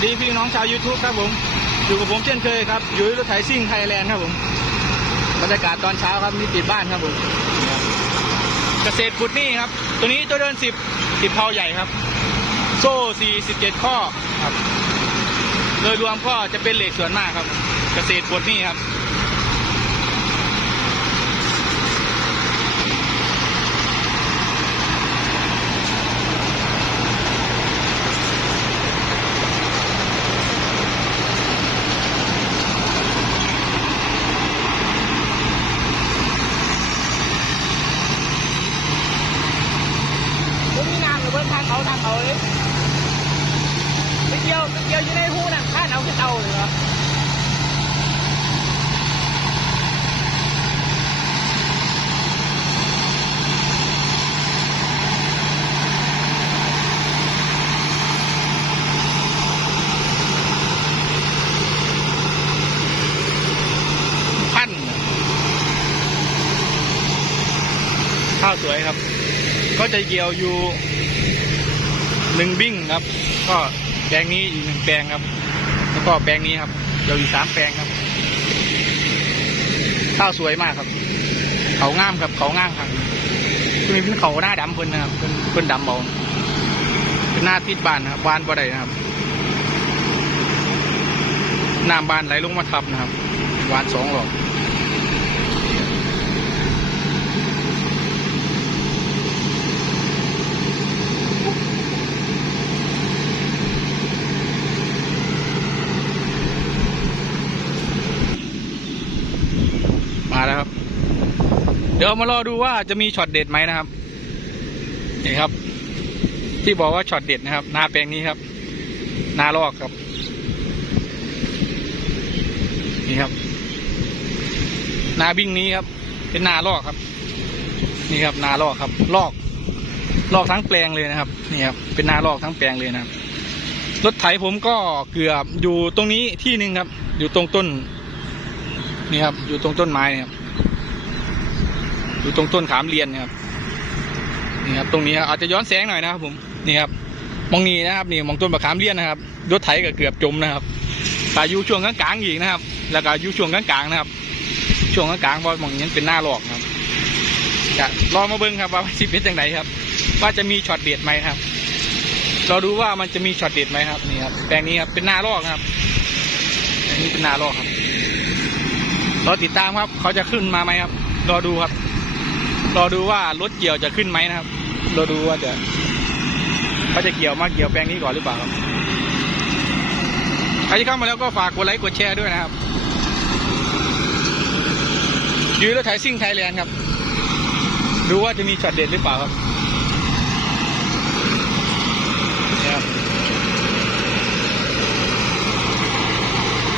วัสดีพี่น้องชาว YouTube ครับผม อยู่กับผมเช่นเคยครับ อยู่รถไถซิ่งไทยแลนด์ครับผม บรรยากาศตอนเช้าครับนี่ติดบ้านครับผมเกษตรขุดนี่ครับ ตัวนี้ตัวเดินสิบสิบเพาใหญ่ครับ โซ่สี่สิบเจ็ดข้อครับ โดยรวมก็จะเป็นเหล็กส่วนมากครับ เกษตรขุดนี่ครับ ผมมีน้ำกับเบิ้ลทางเขาทางเขาเลย ไปเกี่ยวไปเกี่ยวอยู่ในหูนั่นข้าเอาขึ้นเอาเลยเหรอพันข้าวสวยครับ ก็จะเกี่ยวอยู่หนึ่งบิ้งครับ ก็ แปลงนี้อีกหนึ่งแปลงครับ แล้วก็แปลงนี้ครับเกี่ยวอยู่สามแปลงครับข้าวสวยมากครับ เขางามครับ เขางามครับคือมีเป็นเขาหน้าดำเพิ่นนะครับเพิ่นเพิ่นดำเบาเป็นหน้าติดบานนะครับบานบ่ได้นะครับน้ำบานไหลลงมาทับนะครับวานสองหลอก มาแล้วครับ เดี๋ ยวมารอดูว่าจะมีช็อตเด็ดไหมนะครับนี่ครับ ที่บอกว่าช็อตเด็ดนะครับ นาแปลงนี้ครับนาลอกครับ นี่ครับ นาบิ้งนี้ครับ เป็นนาลอกครับ นี่ครับ นาลอกครับ ลอกลอกทั้งแปลงเลยนะครับ นี่ครับ เป็นนาลอกทั้งแปลงเลยนะครับรถไถผมก็เกือบอยู่ตรงนี้ที่หนึ่งครับ อยู่ตรงต้น นี่ครับ อยู่ตรงต้นไม้นยครับ อยู่ตรงต้นขามเรียนนะครับนี่ครับตรงนี้อาจจะย้อนแสงหน่อยนะครับผมนี่ครับมองนี้นะครับนี่มองต้นมะขามเรียนนะครับรถไถก็เกือบจมนะครับแต่อยู่ช่วงกลางๆอีกนะครับ แล้วก็อยู่ช่วงกลางๆนะครับ ช่วงกลางๆเพราะมองนี้เป็นหน้าหลอกครับจะรอมาเบิ้งครับว่าสิเป็นจังไหนครับ ว่าจะมีช็อตเด็ดไหมครับเราดูว่ามันจะมีช็อตเด็ดไหมครับนี่ครับแปลงนี้ครับเป็นหน้าลอกครับแปลงนี้เป็นหน้าลอกครับรอติดตามครับ เขาจะขึ้นมาไหมครับ รอดูครับ รอดูว่ารถเกี่ยวจะขึ้นไหมนะครับรอดูว่าจะเขาจะเกี่ยวมาเกี่ยวแปลงนี้ก่อนหรือเปล่าครับใครที่เข้ามาแล้วก็ฝากกดไลค์กดแชร์ด้วยนะครับยืนรถไถซิ่งไทยแลนด์ครับ ดูว่าจะมีช็อตเด็ดหรือเปล่าครับนี่ครับ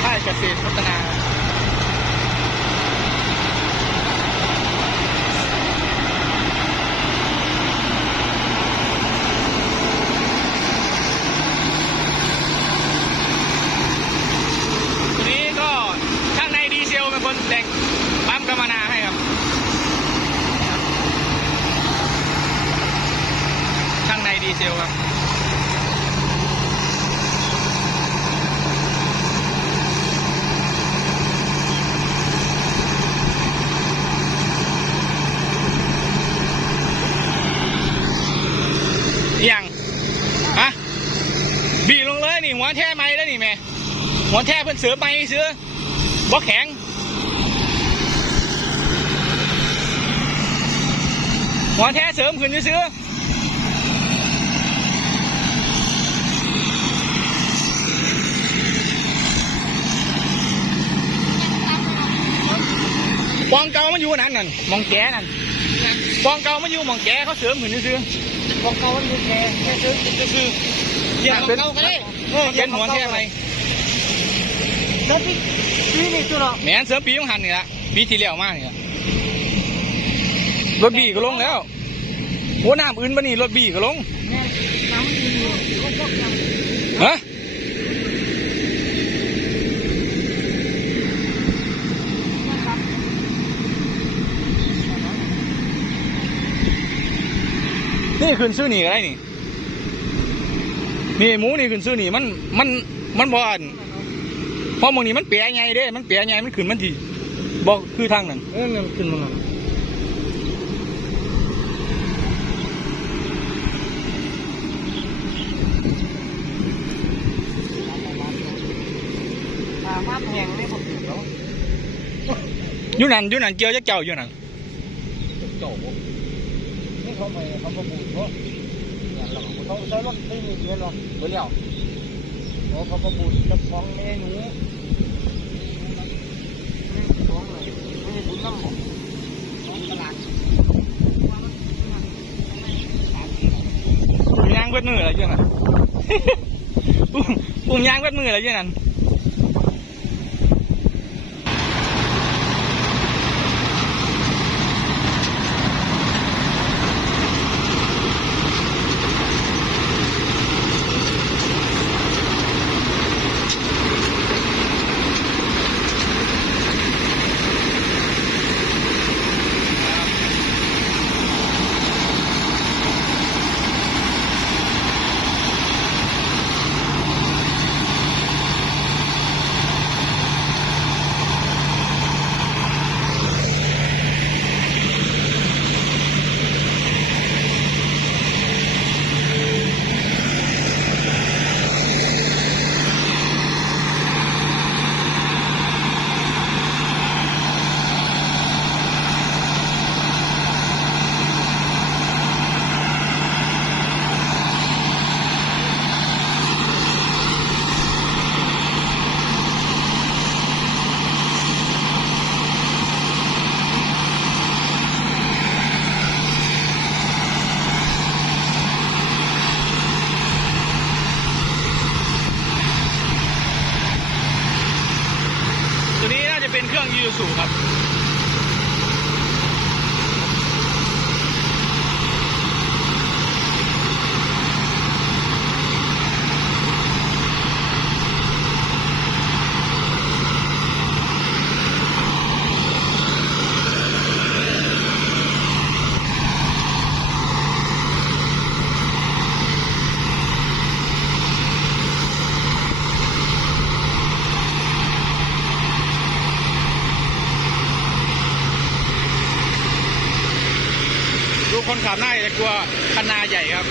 ค่ายเกษตรพัฒนาครับ ทีนี้ก็ช่างในดีเซลเป็นคนแต่งปั๊มกรรมนาให้ครับ ช่างในดีเซลครับ ยังฮะบีบลงเลยนี่ หัวแท้ไม้แล้วนี่แม่ หัวแท้เพิ่นเสือไปเสือบ่แข็งหัวแท้เสริมขึ้นซื้อปองเก่ามันอยู่นั่นนั่นมองแกนั่นปองเก่ามันอยู่มองแกเขาเสริมขึ้นซื้อบอกเขาว่ามีแกแค่ซื้อซื้อเยี่ยมเป็นเก่าก็ได้เออเป็นหัวแท้ไหม แล้วพี่พี่นี่ตัวเนาะแหมนเสริมปีของหันนี่ละปีที่แล้วมากนี่ละรถบีก็ลงแล้วหัวหน้าอื่นปะนี่รถบีก็ลงแม่น้ำมันดีอยู่ก็พวกยังฮะนี่ขึ้นซื้อหนีก็ได้นี่นี่หมูนี่ขึ้นซื้อหนีมันมันมันบ่อัน เพราะหมองนี้มันเปียไงเด้ มันเปียไงมันขึ้นมันทีบอกคือทางนั้นเออเนี่ยขึ้นมาแล้วอ่ามาแพงไม่ผมถึงแล้วอยู่นั่นอยู่นั่นเกี่ยวจะเจ้าอยู่นั่นโจ้นี่เขาไม่เขาประมูลเขาเนี่ยเราเขาใช้รถไม่มีเงินหรอกเบอร์เดียวโอ้เขาประมูลจะฟ้องเมนูไม่ฟ้องเลยไม่ได้บุญ น้ำหมดฟ้องตลาดปุ่มยางเวดมืออะไรอยู่นั่นปุ่มปุ่มยางเวดมืออะไรอยู่นั่น รื่องยูสูครับามหน้าจะกลัวคันนาใหญ่ครับ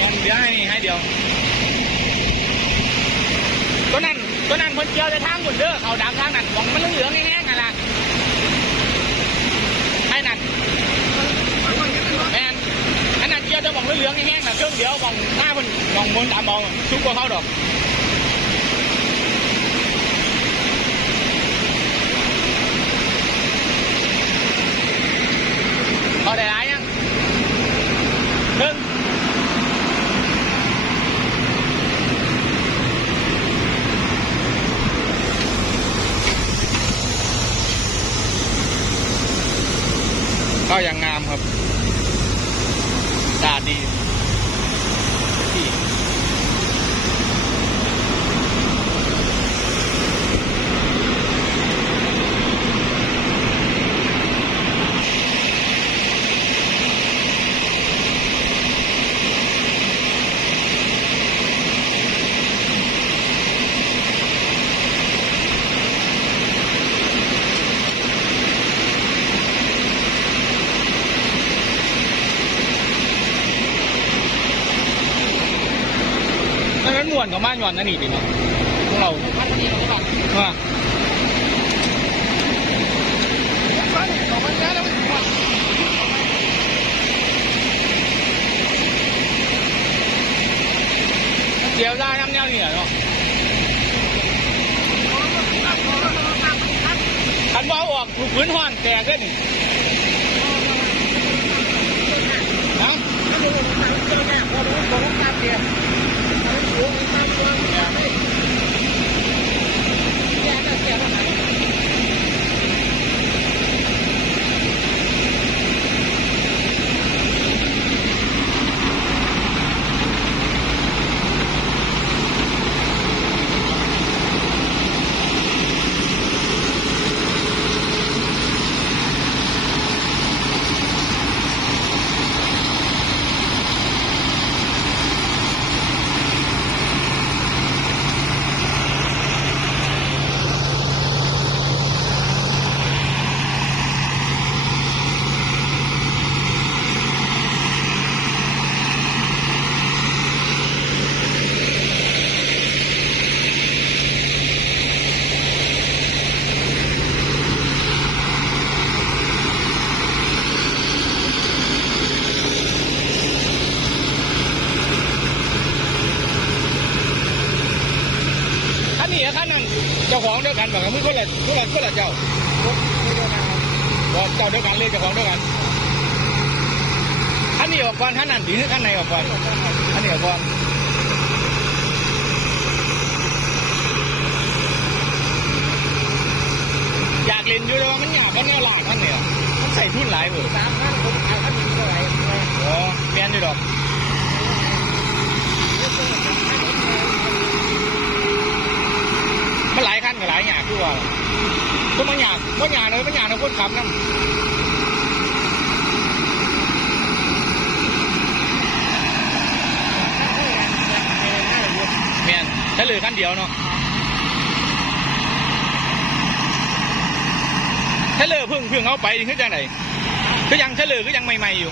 มันเดี๋ยวให้นี่ให้เดียว ตัวนั้นตัวนั้นคนเกี่ยวจะทางหมดเด้อเขาดำทางนั้นหวังมันเหลืองๆแง่ๆกันละไอ้นั่นแมนไอ้นั่นเกี่ยว จะหวังเหลืองๆแง่ๆน่ะเครื่องเดียวหวังหน้ามันหวังบนตามองชุกกว่าเข้าดอกเขาได้ร้ายยังหนึ่งก็ยังงามครับดาดดีที่ นั่นกับม่าย่อนนั่นนี่ดิเนาะของเราว่าเดี๋ยวได้น้ำแนวนี่เหรอเนาะคันว่าออกถูกพื้นห้อนแก่เส้นนะ เเจ้าของเดียวกันบอกว่ามือคน ละคนละคนละเจ้าไม่ได้นะครับบอกเจ้าเดียวกันเลยเจ้าของเดียวกันอันนี้ออกก่อนท่านนั่นดีหรือข้างในออกก่อนอันนี้ออกก่อนอยากเล่นอยู่แต่ว่ามันหยาบมันน่าหลากมันเนี่ยมันใส่ทุนหลายเว้ยสามพันผมขายพันหนึ่งเท่าไหร่อ๋อแมนอยู่ดอก มันหลายขั้นกับ หลายอย่างคือว่าก็มันอย่างก็อย่างเลยมันอย่างเลยคนขับนั่นแมนแค่เหลือขั้นเดียวเนาะแค่เลือพิ่งพิ่งเอาไปคือจังไหนก็ยังแค่เหลือก็ยังใหม่ๆอยู่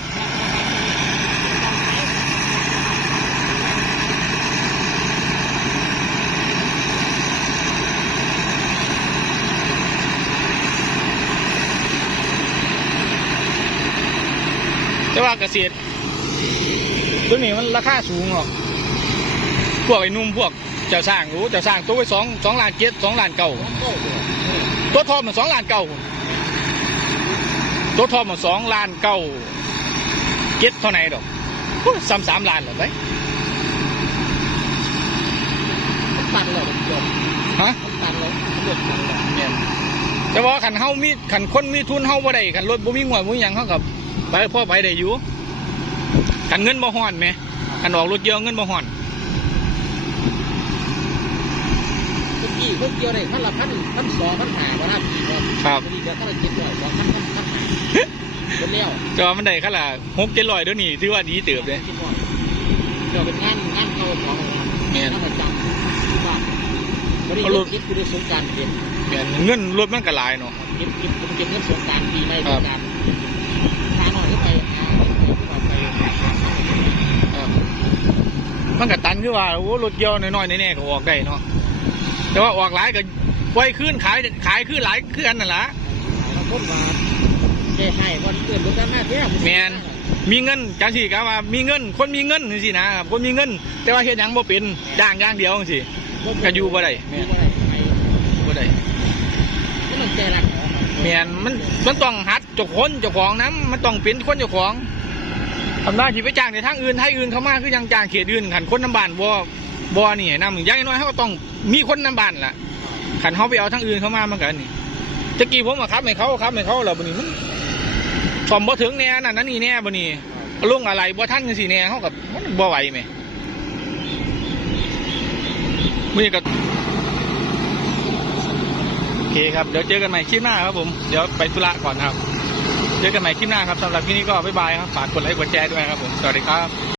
แต่ว่าเกษตรตัวนี้มันราคาสูงหรอกพวกไอ้นุ่มพวกเจ้าสร้างรู้เจ้าสร้างตัวไปสองสองล้านเจ็ดสองล้านเก้าตัวทอมมันสองล้านเก้าตัวทอมมันสองล้านเก้าเจ็ดเท่าไหร่ดอกสามสามล้านหรอไปตันเลยจบฮะตันเลยหมดเลยเนี่ยแต่ว่าขันเฮามีขันคนมีทุนเฮาบ่ได้ขันรถบ่มีงวดบ่มีหยังเฮากับ ไปพ่อไปได้อยู่ขันเงินบ่ฮ้อนไหมขันออกรถเยอะเงินบ่ฮ้อนเมื่อกี้เมื่อกี้เลยพันละพันพันสองพันห้าพันห้าปีว่าครับพอดีเดี๋ยวพันละเจ็ดร้อยสองพันพันพันห้าเป็นแล้วแต่ว่ามันได้ขั้นละหกเจ็ดร้อยเดี๋ยวนี้ถือว่าดีเติบเลยคิดว่าเดี๋ยวเป็นงานงานเก่าของเนี่ยงานประจำว่าพอดีเก็บเก็บคือสงการเก็บแม่นเงินรถมันก็หลายเนาะเก็บเก็บผมเก็บเงินสงการปีไม่คสรับงการหาหน่อยก็ไปหาไปหา ครับ มันก็ตันคือว่าโอ้รถเยอะน้อยๆแน่ๆก็ออกได้เนาะแต่ว่าออกหลายก็ไว้ขึ้นขายขายขึ้นหลายขึ้นนั่นแหละเราพ้นมาแก้ให้วันเกิดรถด้านหน้าเที่ยแมนมีเงินจังสิครับว่ามีเงินคนมีเงินจังสินะครับคนมีเงิน แต่ว่าเฮ็ดหยังบ่เป็นจ้างอย่างเดียวจังสิก็อยู่บ่ได้อยู่บ่ได้ไอ้บ่ได้นี่มันใจรักของแม่นมันมันต้องหัดเจ้าคนเจ้าของนํมันต้องเป็นคนเจ้าของ ทำได้สิไปจ้างในทางอื่นให้อื่นเขามาคือยังจ้างเขตอื่นคันคนน้ำบานบ่บ่นี่นำอย่างน้อยเขาก็ต้องมีคนน้ำบานล่ะคันเขาไปเอาทางอื่นเขามาเหมันกันนี่ตะกี้ผมมาครับให้เขาครับให้เขาแล้วบัดนี้มันสมบ่ถึงแน่นั่นนั่นนี่แน่บัดนี้ลุงอะไรบ่ทันจังซี่แน่เขากับมันบ่ไหวแหมมือนี้ก็โอเคครับ เดี๋ยวเจอกันใหม่คลิปหน้าครับผม เดี๋ยวไปธุระก่อนครับ เจอกันใหม่คลิปหน้าครับสำหรับที่นี้ก็บ๊ายบายครับฝากกดไลค์กดแชร์ด้วยครับผมสวัสดีครับ